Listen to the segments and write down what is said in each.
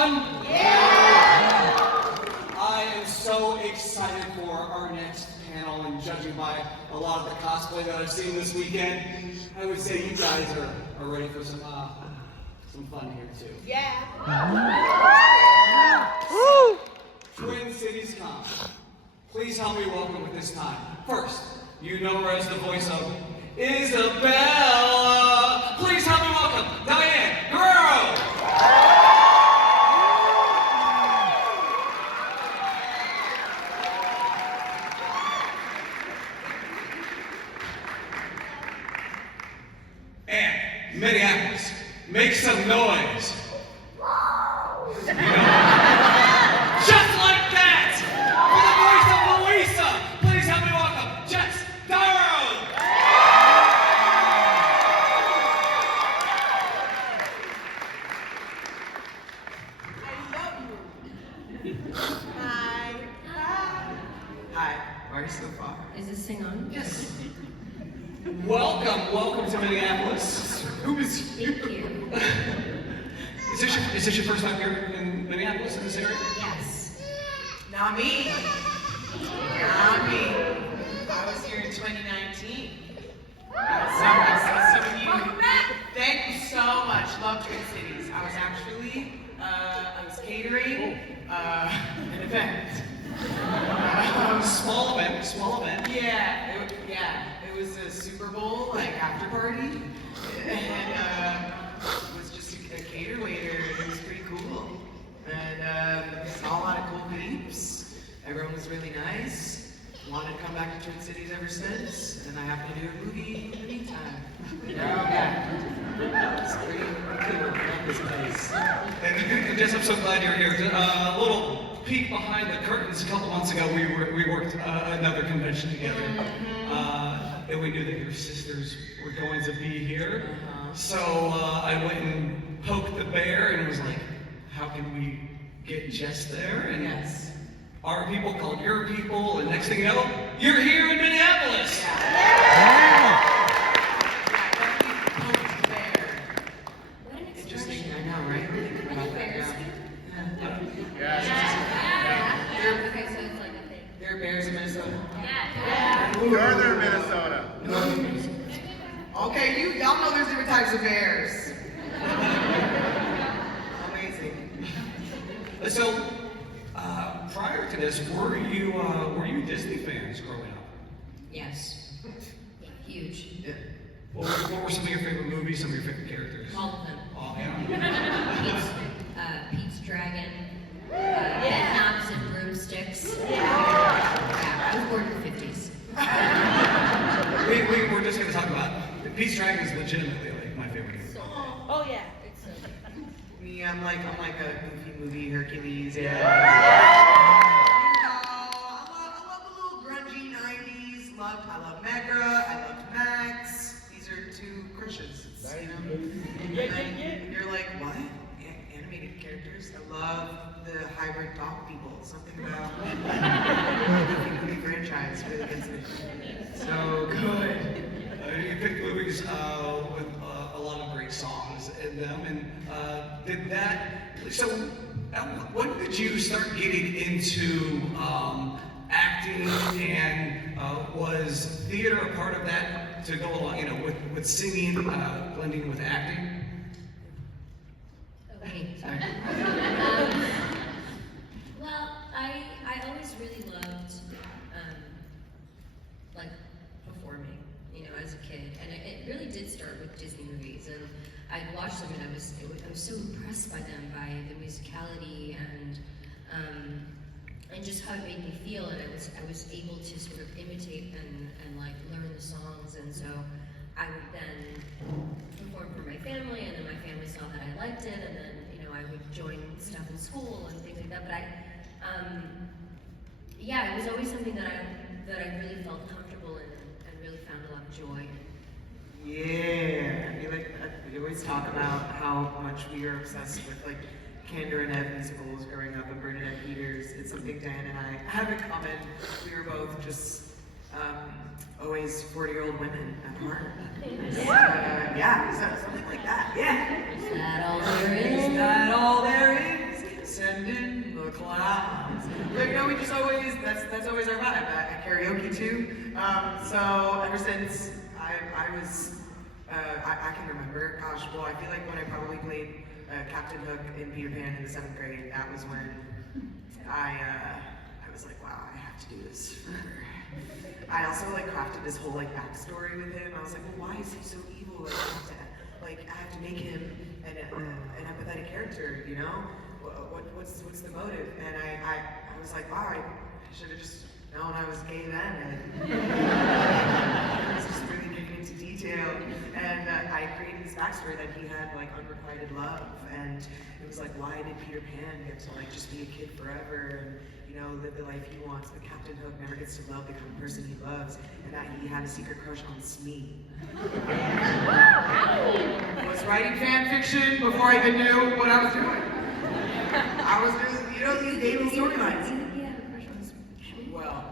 fun? Yeah! I am so excited for our next panel, and judging by a lot of the cosplay that I've seen this weekend, I would say you guys are ready for some fun here too. Yeah! Twin Cities Con. Please help me welcome at this time. First, you know her as the voice of Isabella. Please help me welcome Diane Guerrero. And Minneapolis, make some noise. You know? Just like that! For the voice of Louisa, please help me welcome Jess Darrow! I love you. Hi. Hi, why are you so far? Is this thing on? Yes. Welcome to Minneapolis. Who is you? Thank you. Is this your first time here in Minneapolis, in this area? Yes. Not me. Not me. I was here in 2019. Some of you. Thank you so much. Love Twin Cities. I was actually, I was catering an event. Small event. Yeah, it was a Super Bowl like after party, and it was just a cater waiter. It was pretty cool, and saw a lot of cool peeps. Everyone was really nice. Wanted to come back to Twin Cities ever since, and I happened to do a movie in the meantime. Now I'm back. It's pretty cool. I love this place. And Jess, I'm so glad you're here. A little peek behind the curtains. A couple months ago, we worked another convention together, and we knew that your sisters were going to be here. So I went and poked the bear and was like, "How can we get Jess there?" And Yes. our people called your people, and next thing you know, you're here in Minneapolis. Interesting, I know, right? Thinking about that now. Okay, so it's like a thing. There are bears in Minnesota. Yeah. Northern Minnesota. Okay, y'all know there's different types of bears. Amazing. So, prior to this, were you Disney fans growing up? Yes. Huge. Yeah. What were some of your favorite movies, some of your favorite characters? All of them. Oh, yeah. Pete's Dragon. Yeah. Knobs and broomsticks. Yeah. I was born in the 50s. We're just going to talk about Pete's Dragon is legitimately like my favorite movie. Oh yeah. It's Me, I'm like a goofy movie, Hercules. Yeah. I love a little grungy 90s. I love Megra. I love Max. These are two Christians. You know? And you're like, what? Animated characters? I love the hybrid dog people. Something about the movie franchise really gets me. So good. You picked movies with a lot of great songs in them, and did that. So, when did you start getting into acting, and was theater a part of that to go along, with singing, blending with acting? Okay, sorry. Well, I always really loved like performing, as a kid, and it really did start with Disney movies, and I'd watch them, and I was so impressed by them, by the musicality and just how it made me feel, and I was able to sort of imitate and like learn the songs, and so I would then perform for my family, and then my family saw that I liked it, and then I would join stuff in school and things like that. But it was always something that I really felt comfortable in and really found a lot of joy in. Yeah, I feel like we always talk about how much we are obsessed with like Candor and Ebb musicals growing up, and Bernadette Peters. It's something Dan and I have in common. We were both just always 40-year-old women at heart. Yeah, so something like that. Yeah. Is that all there is? Is that all there is? just always, that's always our vibe at karaoke too. So ever since I was, I can remember, gosh, well, I feel like when I probably played Captain Hook in Peter Pan in the 7th grade, that was when I was like, wow, I have to do this forever. I also like crafted this whole like backstory with him. I was like, well, why is he so evil? Like I have to make him an empathetic character, you know? What's the motive? And I was like, wow, I should have just known I was gay then. I was just really getting into detail. And I created this backstory that he had like unrequited love. And it was like, why did Peter Pan get to like just be a kid forever and, you know, live the life he wants, but Captain Hook never gets to love the kind of person he loves, and that he had a secret crush on Smee. I was writing fan fiction before I even knew what I was doing. I was doing, you know, these daily storylines. He had a crush on Smee. Well,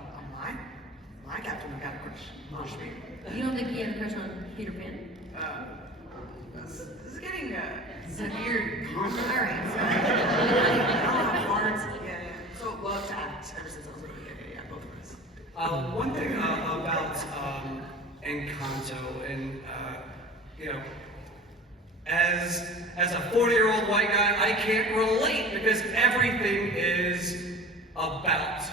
my Captain Hook had a crush on Smee. You don't think he had a crush on Peter Pan? This is getting severe. Alright. Yeah. So love to act ever since I was little. Yeah, both of us. One thing about Encanto, and you know, as a 40-year-old white guy, I can't relate because everything is about,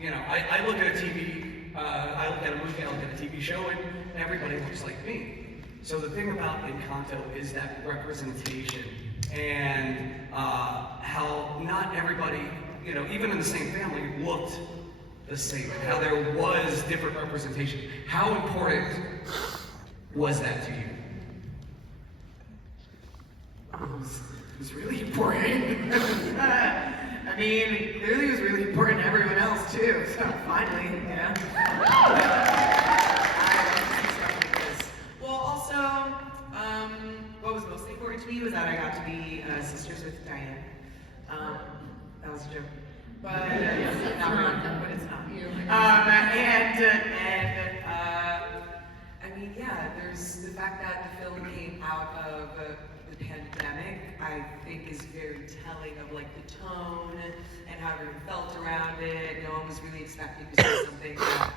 you know, I look at a TV, I look at a movie, I look at a TV show, and everybody looks like me. So the thing about Encanto is that representation and how not everybody, you know, even in the same family, looked the same, and how there was different representation. How important was that to you? It was really important. I mean, clearly it was really important to everyone else too. So finally, you know. Well, also, what was mostly important to me was that I got to be sisters with Diane. That was a joke, but not really, but it's not. I mean, yeah, there's the fact that the film came out of the pandemic, I think is very telling of like the tone and how everyone felt around it. No one was really expecting to see something that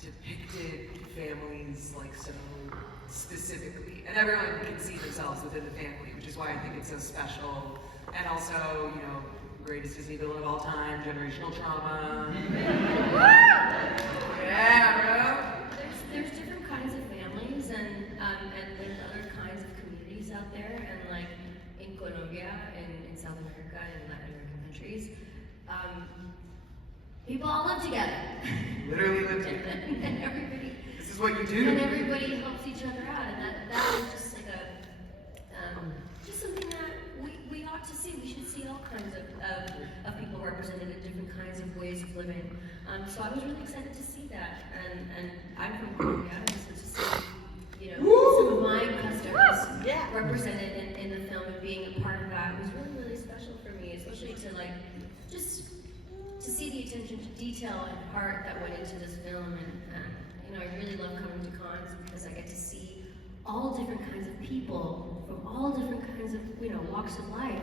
depicted families like so specifically. And everyone can see themselves within the family, which is why I think it's so special. And also, you know, greatest Disney villain of all time, generational trauma. Yeah, bro. There's different kinds of families and there's other kinds of communities out there, and like in Colombia and in South America and Latin American countries, people all live together. Literally live together. And everybody. This is what you do. And everybody helps each other out, and that is just like a just something that we ought to see. We should see all kinds of people represented in different kinds of ways of living. So I was really excited to see that, and I'm from Colombia, so to see, you know, some of my customs represented in the film and being a part of that was really, really special for me, especially to like just to see the attention to detail and heart that went into this film. And you know, I really love coming to cons because I get to see all different kinds of people from all different kinds of, you know, walks of life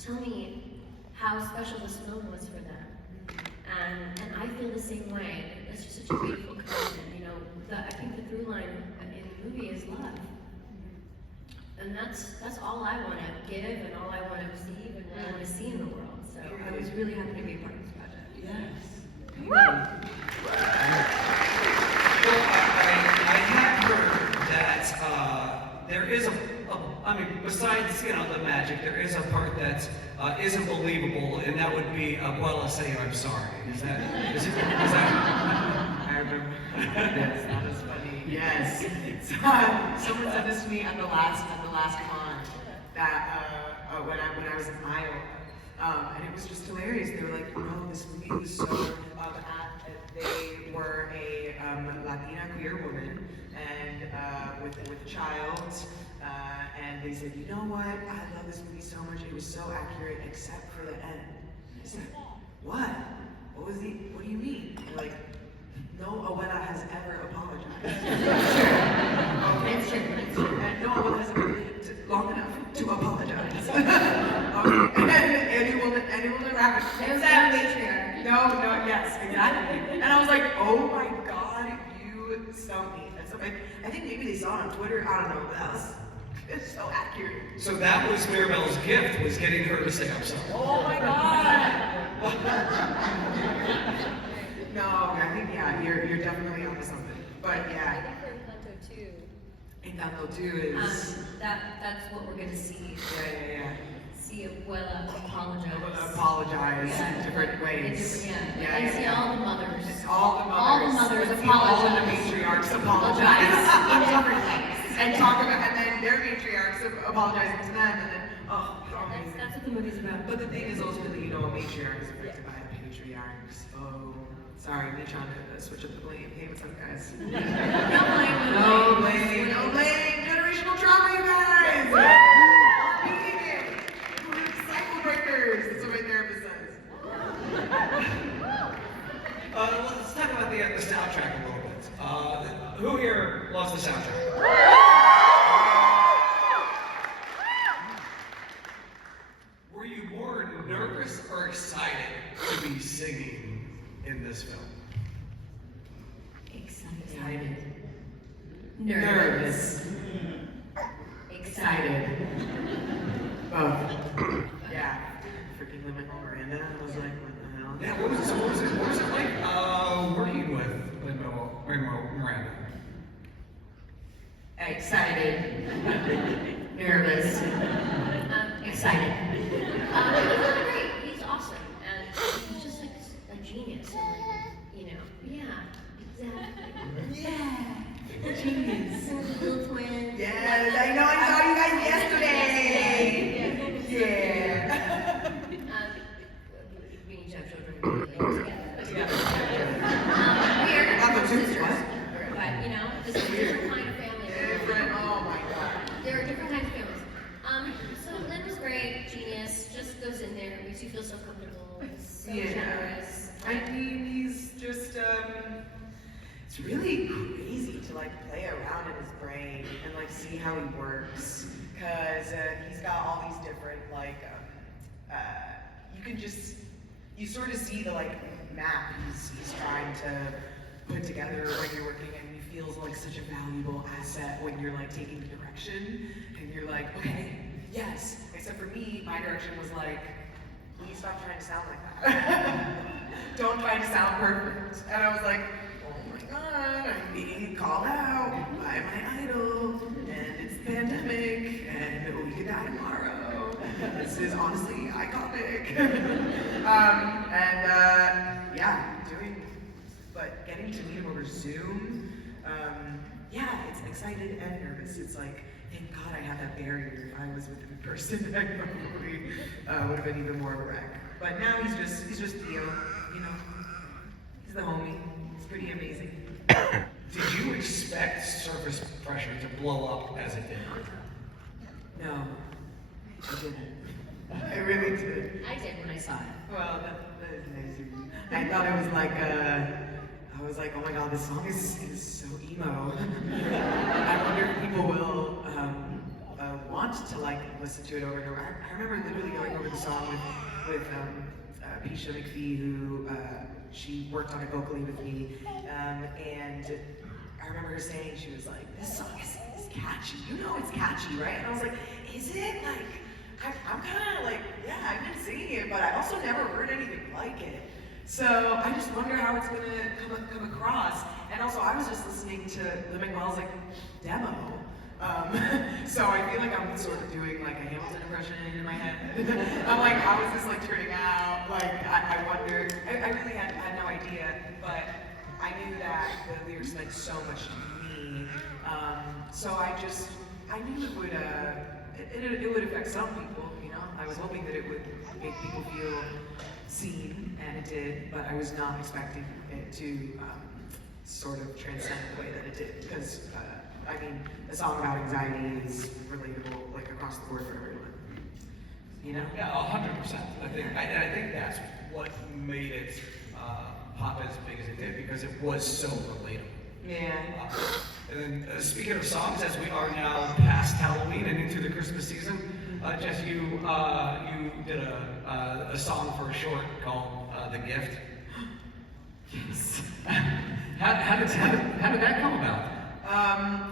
tell me how special this film was for them. And I feel the same way. It's just such a beautiful connection, you know. I think the through line in the movie is love. And that's all I want to give and all I want to receive and what I want to see in the world. So I was really happy to be a part of this project. Yes. Well, I have heard that there is I mean, besides, you know, the magic, there is a part that isn't believable, and that would be Abuela saying, "I'm sorry." Is that? I remember. Yes, that was funny. Yes. Someone said this to me at the last con that when I was in Iowa, and it was just hilarious. They were like, you know, this movie was so they were a Latina queer woman and with a child. And they said, you know what? I love this movie so much. It was so accurate, except for the end. I said, what? What do you mean? They're like, no abuela has ever apologized. It's true. And no abuela has ever lived long enough to apologize. Okay. And any woman around. There's no patriarchy. Yes, exactly. And I was like, oh my god, you stumped me. And so I think maybe they saw it on Twitter. I don't know, but it's so accurate. So that was Mirabelle's gift, was getting her to say I'm sorry. Oh my god! No, I think you're definitely onto something. But I yeah, think for Encanto too. Encanto 2 is That's what we're gonna see. yeah. See Abuela apologize. Apologize in different ways. And see all the mothers. All the mothers apologize. All of the matriarchs apologize in different ways. and talk about, and then their matriarchs apologizing to them, and then That's what the movie's about. But the thing is ultimately, a matriarch is affected by the patriarchs. Oh, sorry, me trying to switch up the blame. Hey, what's up, guys? No blame. Generational trauma, you guys. Repeating it. Cycle breakers. That's what my therapist says. Let's talk about the soundtrack a little bit. Who here loves the soundtrack? Were you more nervous or excited to be singing in this film? Excited. Nervous. Excited. Oh. Yeah. Freaking Lin-Manuel Miranda. I was like, what the hell? Yeah, what was it like working with Lin-Manuel Miranda? Excited. Nervous. Excited. He's really great. He's awesome. And he's just like a genius. And, exactly. Yeah. Genius. Little twins. Yes, I know. I saw you guys yesterday. Yeah. We need to have children together. We are not the sisters. But, this is a different kind of family. Different. Oh my god. There are different kinds of families. So Lynn was great, genius, just goes in there, makes you feel so comfortable, he's so generous. I mean, he's just it's really crazy to like play around in his brain and like see how he works, cause he's got all these different like you sort of see the like map he's trying to put together when you're working, and he feels like such a valuable asset when you're like taking the direction and you're like, okay, yes. Except for me, my direction was like, please stop trying to sound like that. Don't try to sound perfect. And I was like, oh my god, I'm being called out by my idol, and it's the pandemic, and we could die tomorrow. This is honestly iconic. Getting to meet him over Zoom, it's excited and nervous. It's like, thank God I had that barrier. If I was with him in person, I probably would have been even more of a wreck. But now he's just Theo, he's the homie. It's pretty amazing. Did you expect Surface Pressure to blow up as it did? No, I didn't. I really did. I did when I saw it. Well, that is nice of you. I thought it was like, I was like, oh my god, this song is so emo. I wonder if people will want to like listen to it over and over. I remember literally going over the song with Pisha McPhee, who she worked on it vocally with me, and I remember her saying, she was like, this song is catchy. It's catchy, right? And I was like, is it? Like, I'm kind of like, yeah, I've been singing it, but I also never heard anything like it. So I just wonder how it's gonna come across. And also, I was just listening to Lin-Manuel's like demo, so I feel like I'm sort of doing like a Hamilton impression in my head. I'm like, how is this like turning out? Like, I wonder. I really had no idea, but I knew that the lyrics meant so much to me. So I knew it would affect some people. I was hoping that it would make people feel seen, and it did, but I was not expecting it to sort of transcend the way that it did, because a song about anxiety is relatable like across the board for everyone. Yeah, 100%. I think that's what made it pop as big as it did, because it was so relatable. Yeah. And then, speaking of songs, as we are now past Halloween and into the Christmas season, Jess, you did a song for a short called "The Gift." Yes. How did that come about?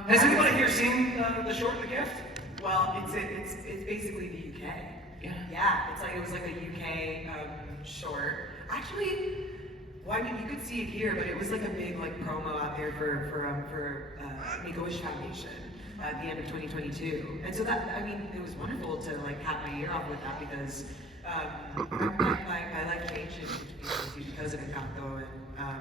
Has anybody here seen The Short and the Gift? Well, it's basically the UK. Yeah. Yeah, it was like a UK short. Actually, well, I mean, you could see it here, but it was like a big like promo out there for Make-A-Wish Foundation at the end of 2022. And so that, I mean, it was wonderful to like cap my year off with that because my life changed in 2022 because of Encanto, and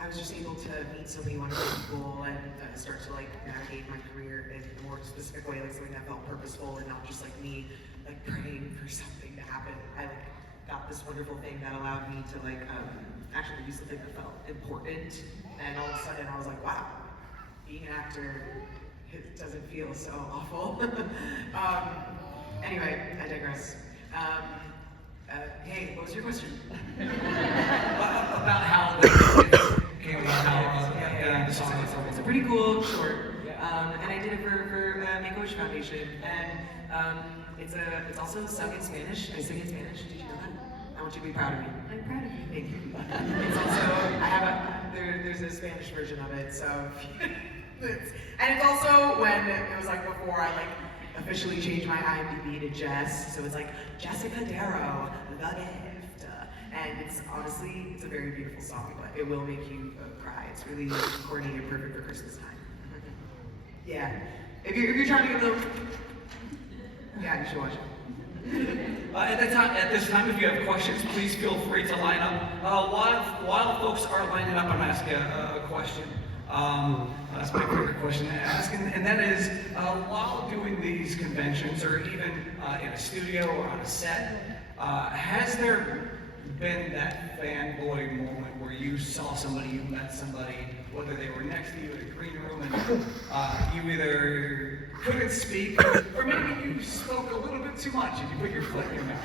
I was just able to meet so many wonderful people and start to like navigate my career in a more specific way, like something that felt purposeful and not just like me like praying for something to happen. I like got this wonderful thing that allowed me to like actually do something that felt important, and all of a sudden I was like, wow, being an actor, it doesn't feel so awful. Anyway, I digress. Hey, what was your question? About how the came about, how the song It's a pretty cool short, and I did it for Make-A-Wish Foundation, and it's also sung in Spanish. I sing in Spanish. Did you know that? I want you to be proud of me. I'm proud of you. Thank you. It's also there's a Spanish version of it, so and it's also when it was like before I like officially changed my IMDb to Jess, so it's like Jessica Darrow, The Gift, and it's honestly a very beautiful song, but it will make you cry. It's really corny and perfect for Christmas time. Yeah, if you're trying to get a little, yeah, you should watch it. At this time, if you have questions, please feel free to line up. While folks are lining up, I'm going to ask you a question. That's my favorite question to ask, and that is, while doing these conventions, or even in a studio or on a set, has there been that fanboy moment where you saw somebody, you met somebody, whether they were next to you in a green room, and you either couldn't speak, or maybe you spoke a little bit too much and you put your foot in your mouth?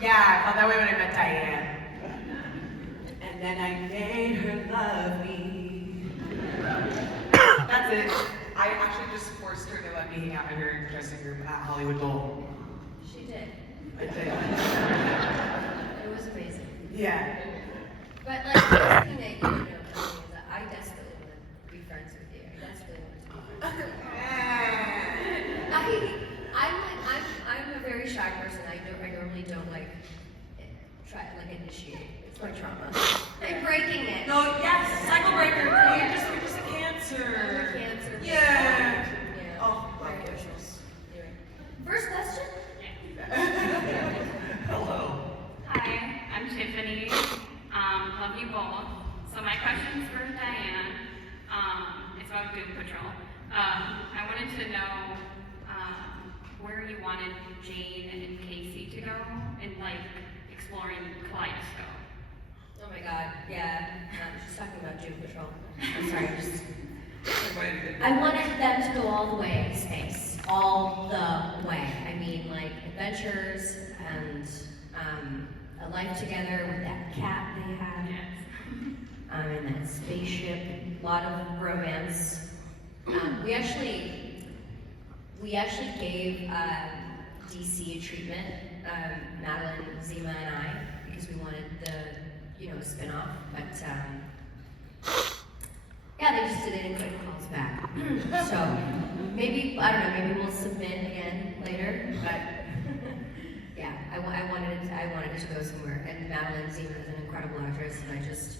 Yeah, I felt that way when I met Diane. And then I made her love me. That's it. I actually just forced her to let me hang out in her dressing room at Hollywood Bowl. She did. I did. It was amazing. Yeah. But like, the thing that you don't know about me is that I desperately want to be friends with you. I desperately want to be friends with you. I'm a very shy person. I normally don't like initiate. It's my trauma. I'm breaking it. No, yes, cycle breaker. You're just a cancer. I'm a cancer. Yeah. Yeah. Oh, Very love emotional. cancers. Anyway. First question? Hello. Hi, I'm Tiffany. Love you both. So my question's for Diane. It's about Doom Patrol. I wanted to know where you wanted Jane and Casey to go in like exploring Kaleidoscope. Oh my god, yeah. She's talking about Doom Patrol. I'm sorry, I wanted them to go all the way in space. All the way. I mean, like, adventures and a life together with that cat they had. Yes. And that spaceship. A lot of romance. We actually gave DC a treatment, Madeline, Zima, and I, because we wanted the, spin-off. But yeah, they didn't call us back. So maybe, I don't know, maybe we'll submit again later. But yeah, I wanted it to go somewhere. And Madeline Zima is an incredible actress, and I just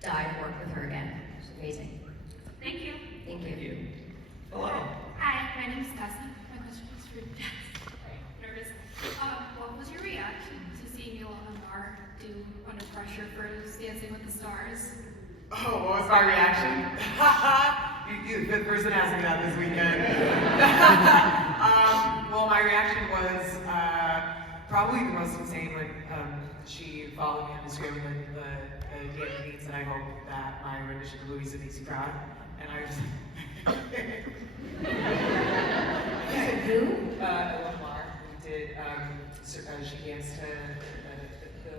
died to work with her again. It's amazing. Thank you. Thank you. Hello. Hi, my name is Tessa. My question is for Jess. Nervous. What was your reaction to seeing Ilana Mar do Under Pressure for Dancing with the Stars? Oh, what was my reaction? You're the fifth person asking that this weekend. Well, my reaction was probably the most insane when she followed me on Instagram with the DM means, and I hope that my rendition of Louisa makes you proud. And I was Who? Ilana Mar, who did, she danced to the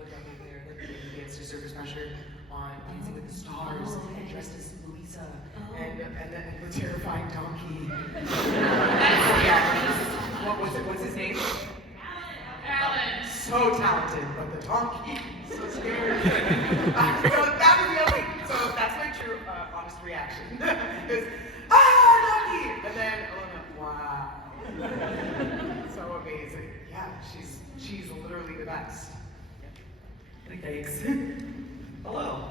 danced to Surface Pressure on Dancing with the Stars, dressed as Louisa, and the terrifying donkey. Yeah. What's his name? Alan. So so talented, but the donkey, so scared. So that was the only, so that's my true, honest reaction. Is, donkey! And then, wow. So amazing. Yeah, she's literally the best. Thanks. Hello.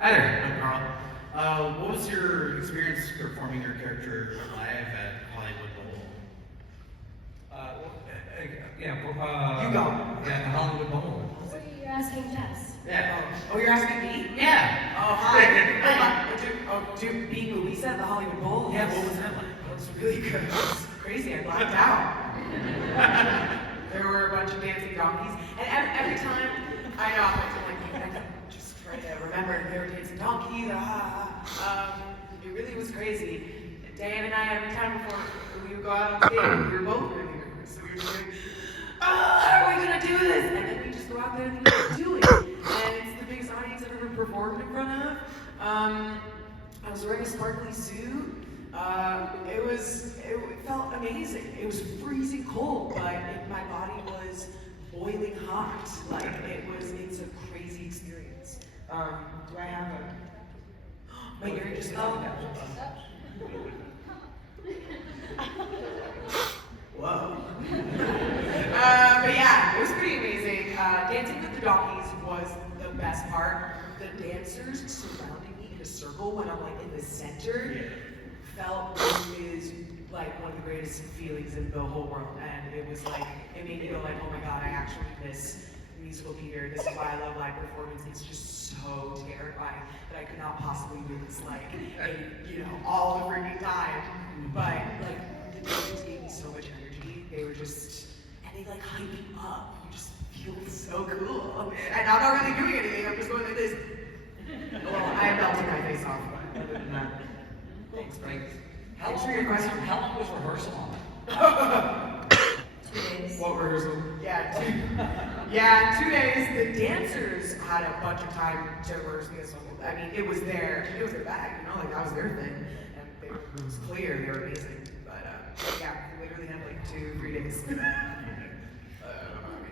Hi there, I'm Carl. What was your experience performing your character live at Hollywood Bowl? Yeah, You go. Yeah, the Hollywood Bowl. You're asking Jess. Yeah. Oh, you're asking me? Yeah. Oh, hi. Dude, being Louisa at the Hollywood Bowl? Yeah, what was that like? It was really good. It was crazy. I blacked out. There were a bunch of dancing donkeys, and every time I know, I can just try to remember there were dancing donkeys. It really was crazy. Dan and I, every time before we would go out on stage, we were both really nervous. So we were just like, how are we gonna do this? And then we just go out there and we just do it. And it's the biggest audience I've ever performed in front of. I was wearing a sparkly suit. It felt amazing. It was freezing cold, but my body was boiling hot. Like it's a crazy experience. Do I have a? My earring just fell. Whoa. But yeah, it was pretty amazing. Dancing with the donkeys was the best part. The dancers surrounding me in a circle when I'm like in the center felt is like one of the greatest feelings in the whole world. And it was like, it made me go like, oh my God, I actually miss musical theater. This is why I love live performance. It's just so terrifying that I could not possibly do this like, all the freaking time. But like, the dancers gave me so much energy. They were just, and they like hype me up. You just feel so cool. And I'm not really doing anything. I'm just going like this. Well, I am melting my face off, but other than that. Thanks, Frank. Thanks for your question. How long was rehearsal on it? 2 days. What rehearsal? Yeah, 2 days. The dancers had a bunch of time to rehearse this one. I mean, it was their bag, like that was their thing. And it was clear, they were amazing. But yeah, we literally had like 2-3 days.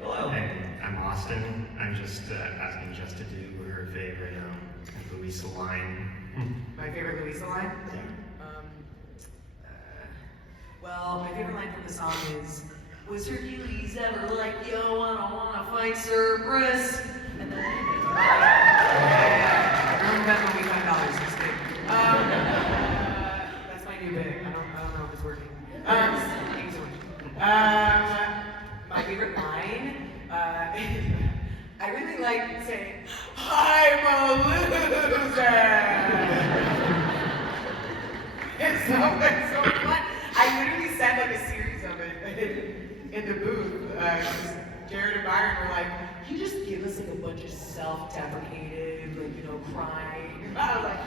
Hello. Hey, I'm Austin. I'm just asking Jess to do her favorite Louisa line. My favorite Louisa line? Well, my favorite line from the song is, was Hercules ever like, yo, I don't wanna fight Cerberus? And then, everyone bet money $5, just kidding. That's my new bit. I don't know if it's working. Thank you so much. My favorite line, I really like saying, I'm a loser! It's so fun. I literally said like a series of it in the booth. Jared and Byron were like, you just give us like a bunch of self-deprecated, like, crying. I was like,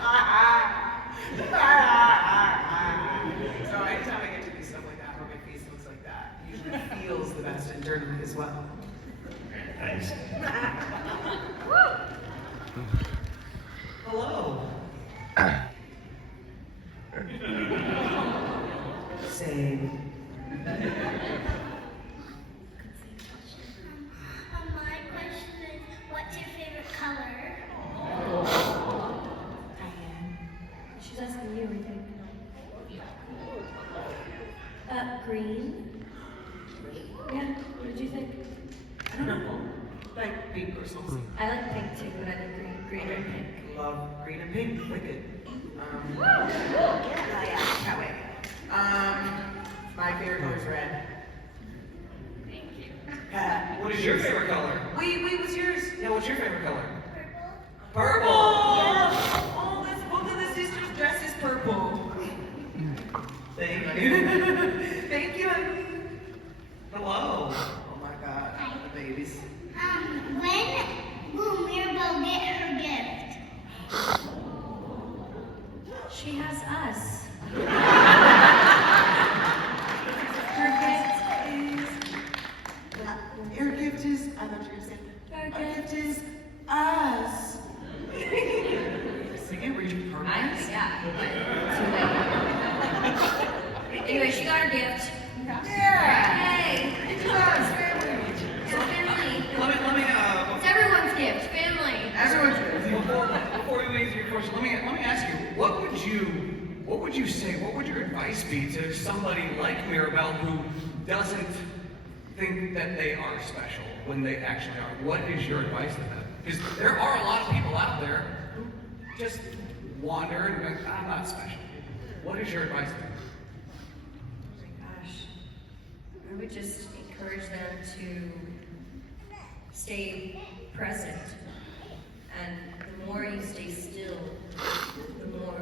So anytime I get to do stuff like that, where my face looks like that, it usually feels the best internally as well. Thanks. Hello. Same. My question is, what's your favorite color? She's asking you, I think. Green. Yeah, what did you think? I don't know. Like pink or something. I like pink too, but I like green and pink. Love green and pink. Wicked. Can't wait. My favorite color is red. Thank you. What is your favorite color? Wait, what's yours? Yeah, what's your favorite color? Purple. Purple. Oh, both of the sisters' dress is purple. Thank you. Thank you. Hello. Oh my God, the babies. When will Mirabelle get her gift? She has us. Her Your gift is, I thought you were going to say, our gift is us. Sing it, were you harmonized? Yeah, but too late. Anyway, she got her gift. Yeah. Hey! It's us, family. It's a family. would you say? What would your advice be to somebody like Mirabelle who doesn't think that they are special when they actually are? What is your advice to them? Because there are a lot of people out there who just wander and think, I'm not special. What is your advice to them? Oh my gosh. I would just encourage them to stay present. And the more you stay still, the more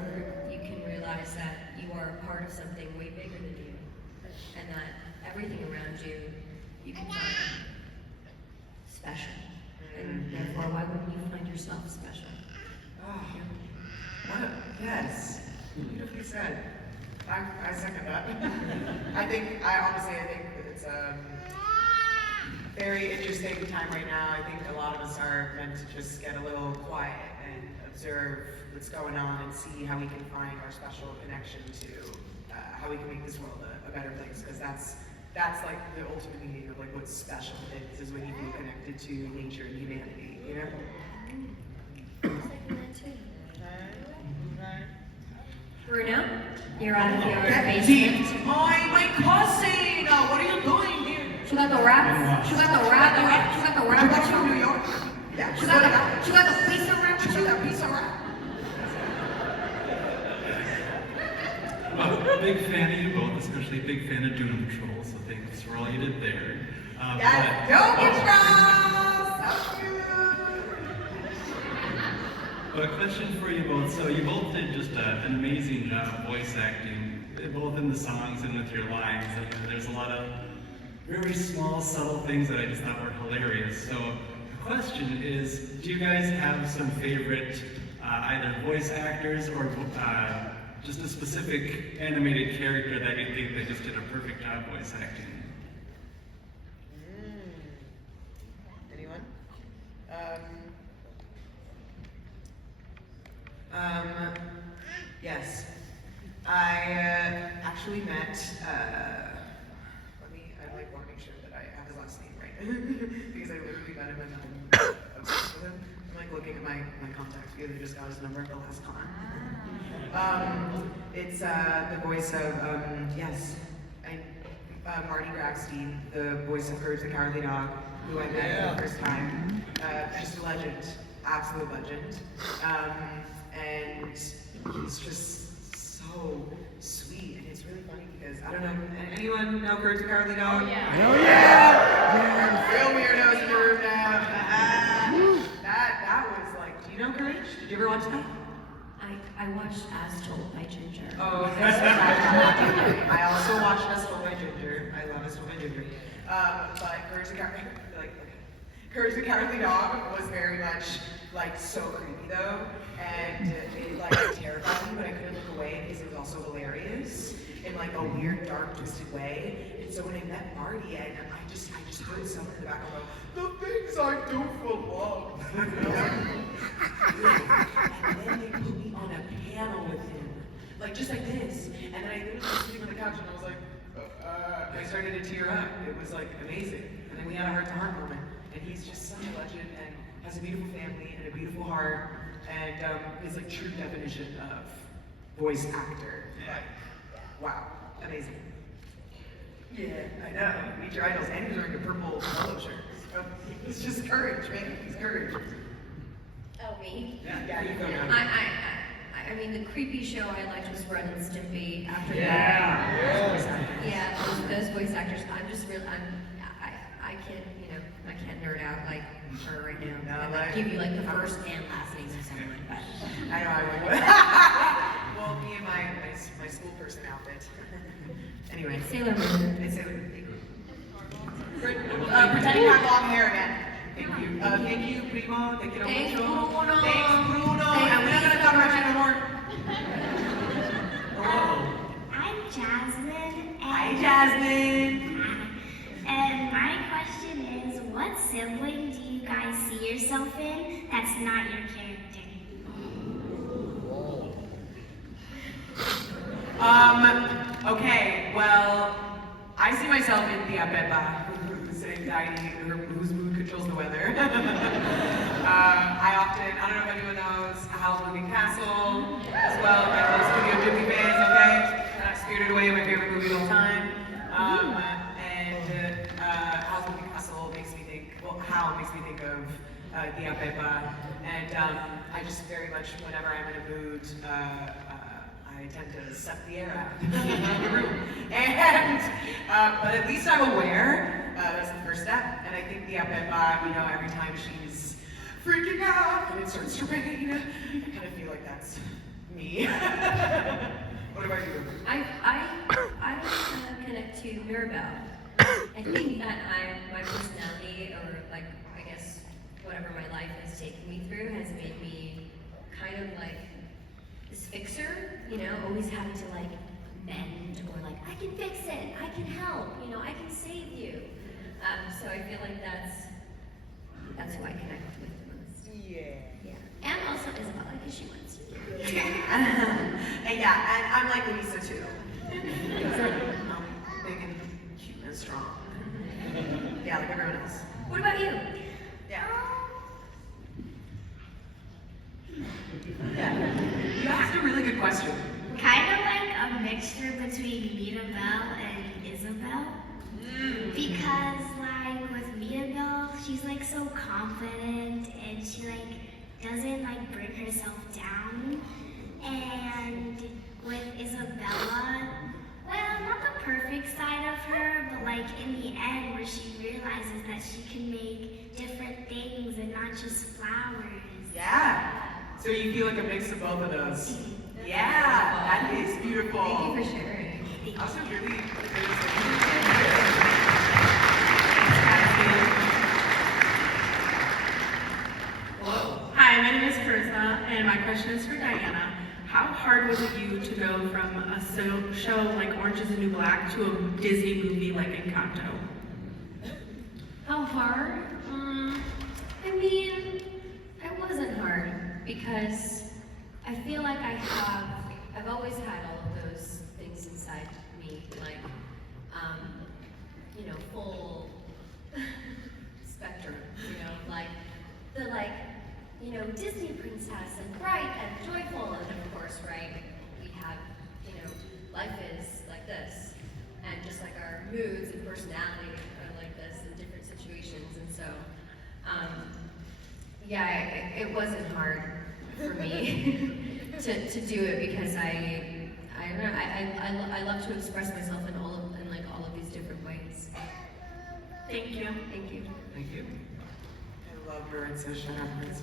you can realize that you are a part of something way bigger than you. And that everything around you, you can find special. And therefore, why wouldn't you find yourself special? Oh, yes. Beautifully said. I second that. I think it's a very interesting time right now. I think a lot of us are meant to just get a little quiet and observe what's going on and see how we can find our special connection to how we can make this world a better place. Because that's like the ultimate meaning of like what's special is when you feel connected to nature and humanity. You know. Bruno, you're out of your Deep. basement. My cousin! What are you doing here? She got the wrap. She got the wrap. She got the I wrap. got from New York. Yeah, She got the pizza wrap. She got that piece of wrap. Well, a big fan of you both, especially a big fan of Doom Patrol, so thanks for all you did there. Yes, go Patrol! So cute! But a question for you both. So you both did just an amazing job of voice acting, both in the songs and with your lines. And there's a lot of very small, subtle things that I just thought were hilarious. So the question is, do you guys have some favorite either voice actors or just a specific animated character that you think they just did a perfect job voice acting? Anyone? Yes. I actually met, I want to make sure that I have his last name right. Because I literally met him and I'm obsessed with him. I'm like looking at my contacts because I just got his number at the last con. It's the voice of, Marty Grabstein, the voice of Courage the Cowardly Dog, who I met for the first time. Just a legend, absolute legend. And he's just so sweet, and it's really funny because, I don't know, anyone know Courage the Cowardly Dog? Oh, yeah. Oh, yeah! Real weirdos in the room now. That was like, do you know Courage? Did you ever watch that? I watched As Told by Ginger. Oh, okay. I also watched As Told by Ginger. I love As Told by Ginger. But Courage the Cowardly Dog was very much like so creepy though, and it like terrified me, but I couldn't look away because it was also hilarious in like a weird, dark, twisted way. And so when I met Marty, I just heard someone in the background go, "The things I do for love." And then they put me on a panel with him, like just like this. And then I literally was sitting on the couch and I was like, I started to tear up. It was like amazing. And then we had a heart-to-heart moment. And he's just such a legend and has a beautiful family and a beautiful heart and is like true definition of voice actor. Like, wow, amazing. Yeah, I know. Meet your idols. And he's wearing a purple polo shirt. So it's just courage, man. It's courage. Oh, me? Yeah, you go now. I mean, the creepy show I liked was Ren and Stimpy. After Yeah. that, yeah, those voice actors. I'm just really, I can't nerd out like her right now. No, and like- give you like the first and last names of someone, but I know I would. Well, me and my school person outfit. Anyway. it's Sailor Moon. It's Sailor Moon. Pretending to have long hair again. Thank you. Thank you, Primo. Thank you, Thanks, Bruno. Bruno. Thanks, Bruno. Thanks, And we're not going to talk about you no more. Hello. I'm Jasmine. Hi, Jasmine. And my question is, what sibling do you guys see yourself in that's not your character? Okay, well, I see myself in Tia Pepa, who's anxiety, whose mood controls the weather. I don't know if anyone knows Howl's Moving Castle as well, my little Studio Ghibli fans, okay? Spirited Away, my favorite movie of all time. And House of Castle makes me think, well, How makes me think of Tia Pepa. And I just very much, whenever I'm in a mood, I tend to suck the air out of the room. And, but at least I'm aware, that's the first step. And I think Tia Pepa, you know, every time she's freaking out and it starts to rain, I kind of feel like that's me. What about you? I connect to Mirabelle. I think that my personality, or like, I guess, whatever my life has taken me through has made me kind of like this fixer, you know, always having to like mend or like, I can fix it, I can help, you know, I can save you. So I feel like that's who I connect with the most. Yeah. And also Isabella, because she wants to. And yeah, and I'm like Lisa too. I'm big and cute and strong. Yeah, like everyone else. What about you? Yeah. You asked a really good question. Kind of like a mixture between Mirabelle and Isabel. Because like with Mirabelle, she's like so confident and she like doesn't like bring herself down. And with Isabella, well, not the perfect side of her, but like in the end where she realizes that she can make different things and not just flowers. Yeah. So you feel like a mix of both of those. Yeah, that is beautiful. Thank you for sharing. Also really Hello. Hi, my name is Carissa, and my question is for Diana. How hard was it you to go from a show like Orange is the New Black to a Disney movie like Encanto? How hard? I mean, it wasn't hard because I feel like I've always had all of those things inside me, like, you know, full spectrum, you know, like the you know, Disney princess and bright and joyful, and of course, right, we have, you know, life is like this, and just like our moods and personality are like this in different situations, and so, yeah, it wasn't hard for me to do it because I don't know, I love to express myself in all of these different ways. Thank you. Thank you. Thank you. I love her, and so shut up, Prince.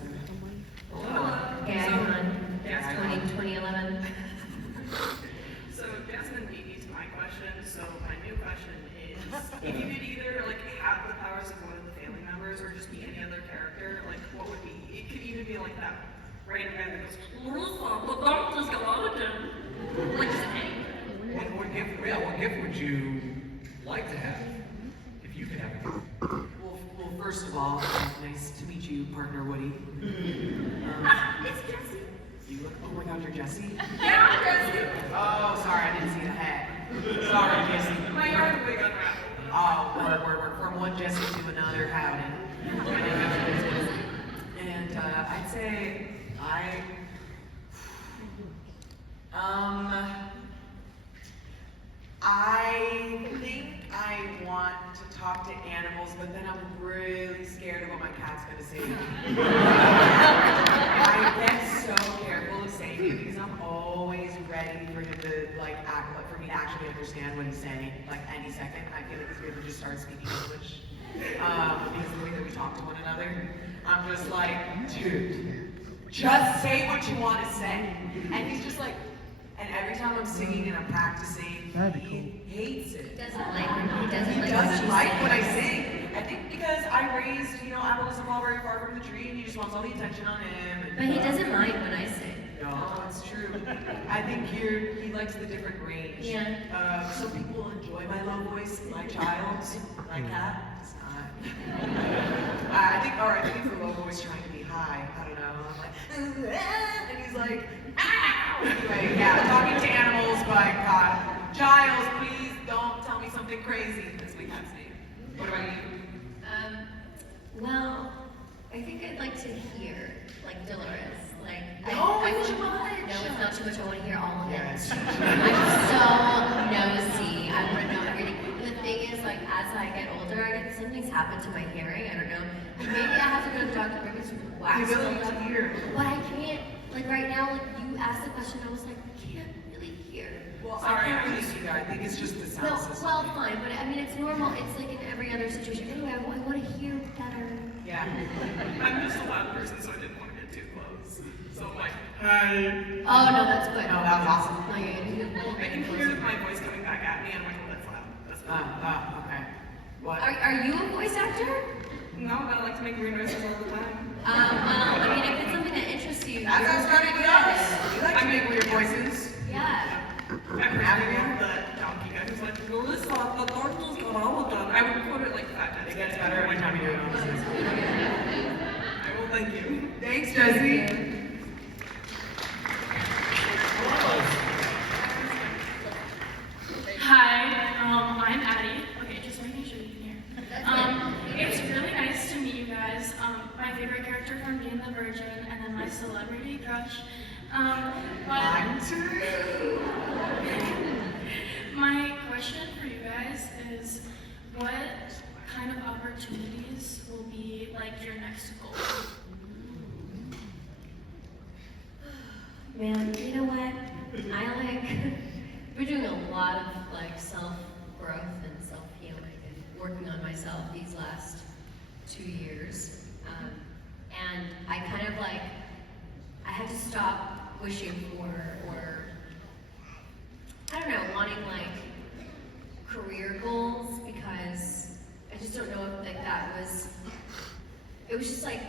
Gag on 2011. So Jasmine beat me to my question, so my new question is, if you could either like have the powers of one of the family members or just be any other character, like what would be? It could either be like that random guy that goes, Larissa, the doctor's skeleton. Like just anything. What gift would you like to have if you could have a gift? Well, first of all, nice to meet you, partner Woody. It's Jessie. You look, oh my God, you're Jessie? Yeah, I'm Jessie. Oh, sorry, I didn't see the hat. Sorry, Jessie. My arm wig unraveled. Oh, word. From one Jessie to another, howdy. And I'd say I think I want to talk to animals, but then I'm really scared of what my cat's gonna say to me. I get so careful of saying it because I'm always ready for him to for me to actually understand what he's saying. Like any second, I feel like he's going to just start speaking English because of the way that we talk to one another. I'm just like, dude, just say what you want to say. And he's just like, and every time I'm singing and I'm practicing, he hates it. He doesn't like what I sing. I think because I raised, Apple doesn't fall very far from the tree, and he just wants all the attention on him. And, But he doesn't mind when I sing. No, it's true. I think he likes the different range. Yeah. Some people enjoy my low voice. My child, my cat, does not. I think it's the low voice trying to be high. I don't know. I'm like, and he's like, ow! Anyway, yeah, talking to animals, by God. Giles, please don't tell me something crazy. That's my cat's name. What about you? Well, I think I'd like to hear, like Dolores. No, I it's would- too much. No, it's not too much. I want to hear all of it. Yeah, it's too I'm so happened to my hearing. I don't know. Maybe I have to go to the doctor. Maybe it's wax The ability buildup. to hear. But I can't. Like right now, like you asked the question, I was like, I can't really hear. Well, I can't really see that. I think it's just the sound No, system. well, fine, but I mean, it's normal. It's like in every other situation. Anyway, I want to hear better. Yeah. I'm just a loud person, so I didn't want to get too close. So I'm like, Oh no, that's good. No, that was awesome. No, you I can hear my voice coming back at me, and I'm like, oh, that's loud. That's loud. Okay. What? Are you a voice actor? No, but I like to make weird noises all the time. Well, I mean, if it's something that interests you, That's how I started with us. You like to make weird voices. yeah. I'm having the donkey guy who's like, Melissa, the turtles got all of them. I would quote it like 5 times. It gets better every time you do it. I will thank you. Thanks, Josie. Hi, I'm Addie. Okay, just making sure you can hear. It's really nice to meet you guys. My favorite character from Being the Virgin, and then my celebrity crush. Mine too. My question for you guys is, what kind of opportunities will be like your next goal? Man, you know what? We're doing a lot of like self-growth and self-healing and working on myself these last 2 years. And I kind of like, I had to stop wishing for, or I don't know, wanting like career goals, because I just don't know if like that was, it was just like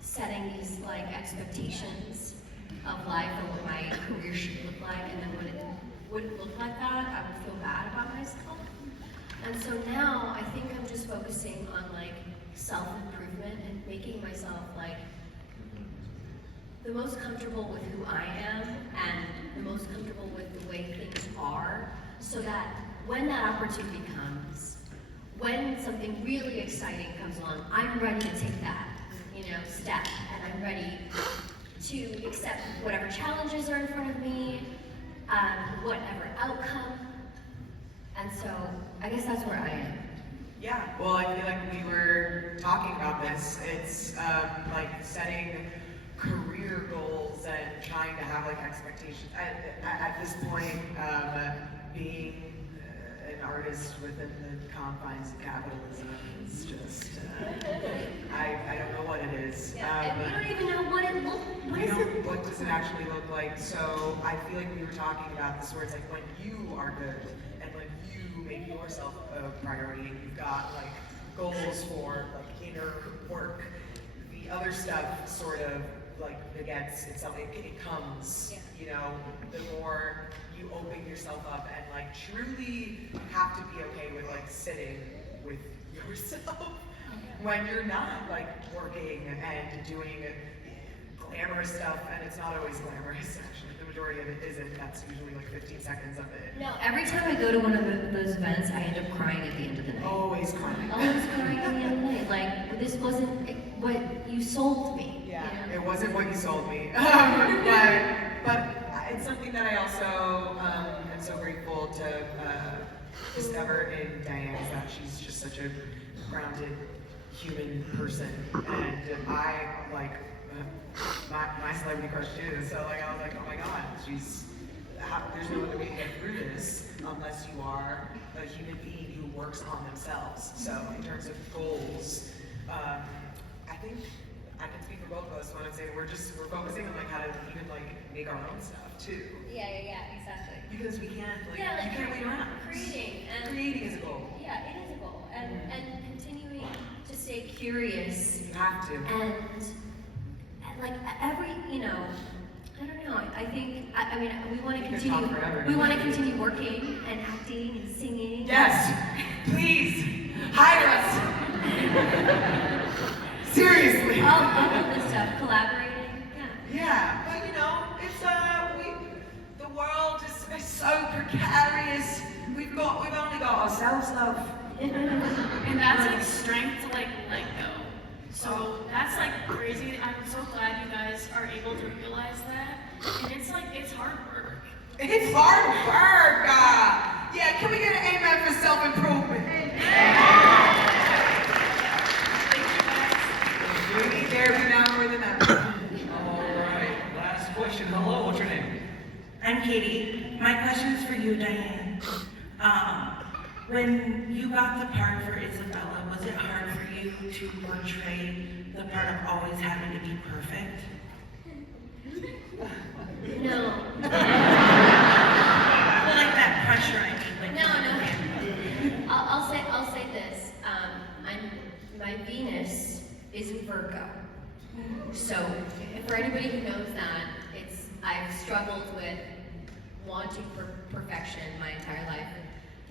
setting these like expectations of life and what my career should look like, and then when it wouldn't look like that, I would feel bad about myself. And so now I think I'm just focusing on like self-improvement and making myself like the most comfortable with who I am and the most comfortable with the way things are, so that when that opportunity comes, when something really exciting comes along, I'm ready to take that, step, and I'm ready to accept whatever challenges are in front of me, whatever outcome. And so I guess that's where I am. Yeah, well, I feel like we were talking about this. It's like setting career goals and trying to have like expectations. At this point, being an artist within the confines of capitalism is just, I don't know what it is. And we don't even know what it looks like. What does it actually look like? So I feel like we were talking about this where it's like when you are good and when you make yourself a priority and you've got like goals for like inner work, the other stuff sort of like begets itself. It comes, the more you open yourself up and like truly have to be okay with like sitting with yourself when you're not like working and doing glamorous stuff, and it's not always glamorous actually. The majority of it isn't. That's usually like 15 seconds of it. No, every time I go to one of those events, I end up crying at the end of the night. Always crying. Always crying at the end of the night. Like, this wasn't what you sold me. Yeah, you know? it wasn't what you sold me. but it's something that I also am so grateful to discover in Diane, is that she's just such a grounded human person, and I like my celebrity crush too. So like I was like, oh my god, there's no other way to get through this unless you are a human being who works on themselves. So in terms of goals, I think I can speak for both of us when I'm saying we're focusing on like how to even like make our own stuff too. Yeah, exactly. Because we can't like Yeah, like you can't wait around. creating is a goal. Yeah, it is a goal, and continuing to stay curious. You have to. And like every, I don't know. I think I mean we want to We could continue. talk forever. We want to continue working and acting and singing. Yes, please hire us. Seriously. All of this stuff, collaborating. Yeah. Yeah, but it's the world is so precarious. We've only got ourselves, love. And that's like strength to like let go. So that's like crazy. I'm so glad you guys are able to realize that. And it's hard work. It's hard work. Yeah, can we get an amen for self-improvement? When you got the part for Isabella, was it hard for you to portray the part of always having to be perfect? No. Well, like that pressure, I mean. Like No. I'll say this. My Venus is in Virgo. So for anybody who knows that, I've struggled with wanting perfection my entire life,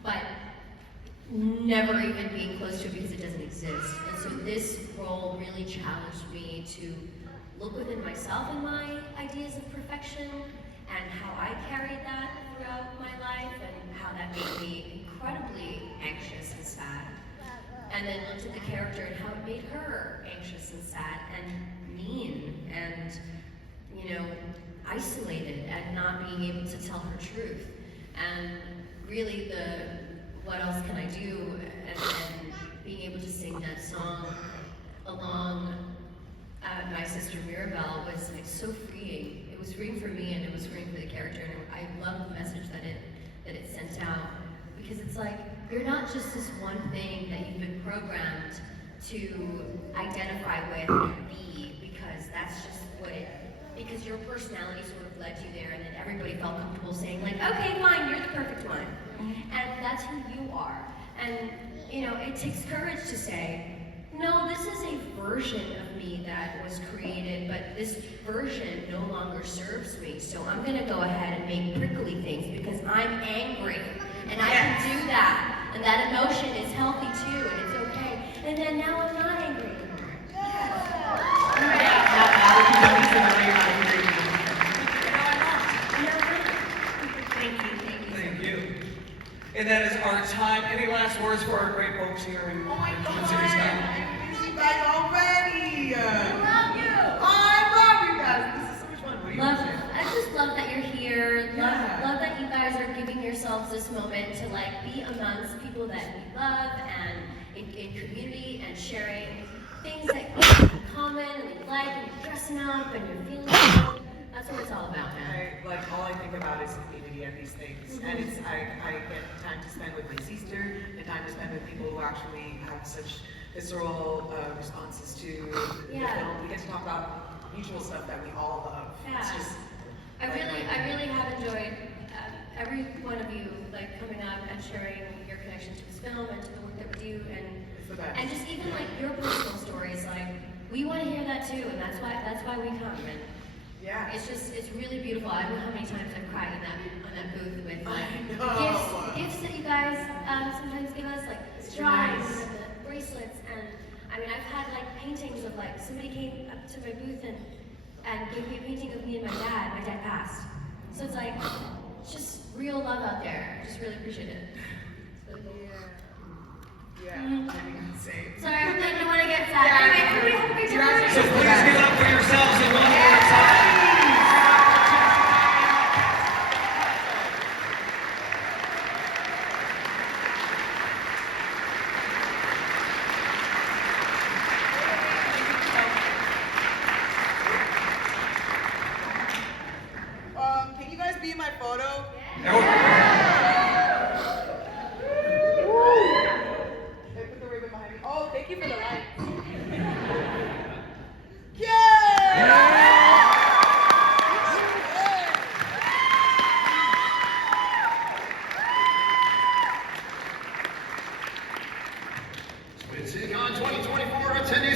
but never even being close to it because it doesn't exist. And so this role really challenged me to look within myself and my ideas of perfection and how I carried that throughout my life and how that made me incredibly anxious and sad. And then looked at the character and how it made her anxious and sad and mean and, isolated and not being able to tell her truth. And really what else can I do? And being able to sing that song along my sister Mirabelle was like so freeing. It was freeing for me and it was freeing for the character. And I love the message that it sent out, because it's like you're not just this one thing that you've been programmed to identify with and be, because that's just because your personality sort of led you there, and then everybody felt comfortable saying like, okay, fine, you're the perfect one. And that's who you are. And, it takes courage to say, no, this is a version of me that was created, but this version no longer serves me. So I'm gonna go ahead and make prickly things because I'm angry. And I can do that. And that emotion is healthy too, and it's okay. And then now I'm not angry anymore. Thank you. And that is our time. Any last words for our great folks here in Twin Cities now? I miss you guys already. I love you. I love you guys. This is so much fun. What do you say? I just love that you're here. Yeah. Love that you guys are giving yourselves this moment to be amongst people that we love and in community and sharing things that we have in common and we like, and you're dressing up and you're feeling good. That's what it's all about, man. All I think about is community and these things. And I get time to spend with my sister and time to spend with people who actually have such visceral responses to the film. We get to talk about mutual stuff that we all love. Yeah. It's just, I really have enjoyed every one of you coming up and sharing your connection to this film and to the work that we do, and just even your personal stories. We want to hear that too, and that's why we come. And yeah, it's really beautiful. I don't know how many times I've cried on that booth with gifts that you guys sometimes give us, straws and the bracelets, and I've had paintings of somebody came up to my booth and gave me a painting of me and my dad. My dad passed. So it's just real love out there. I just really appreciate it. Sorry, I didn't want to get sad. Anyway, everybody have a great time. So please give it up for yourselves and one more time. can you guys be in my photo? Yeah.